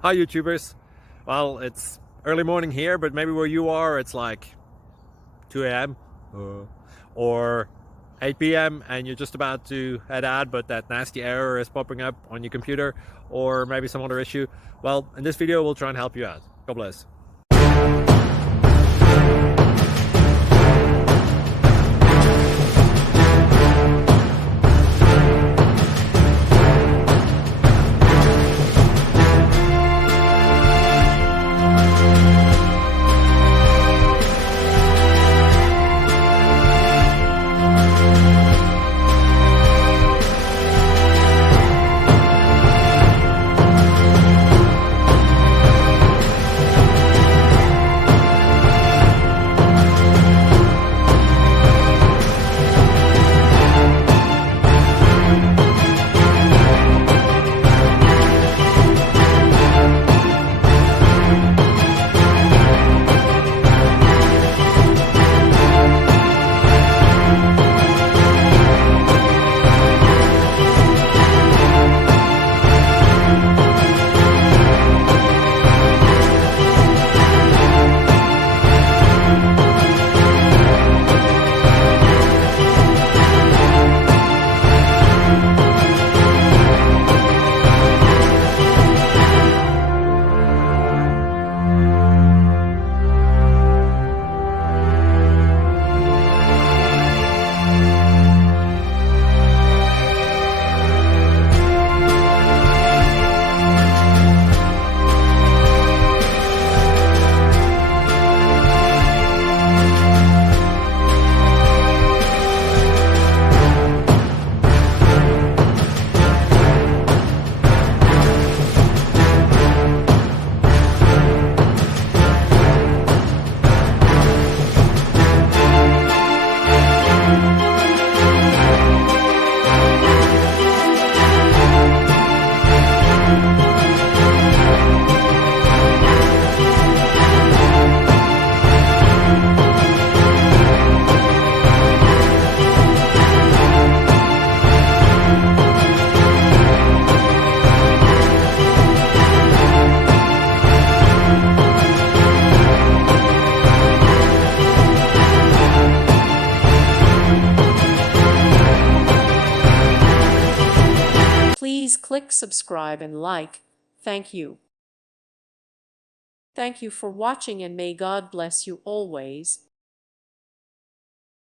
Hi YouTubers. Well, it's early morning here, but maybe where you are it's like 2 a.m. or 8 p.m. and you're just about to head out, but that nasty error is popping up on your computer, or maybe some other issue. Well, in this video we'll try and help you out. God bless. Please click subscribe and like. Thank you. Thank you for watching, and may God bless you always.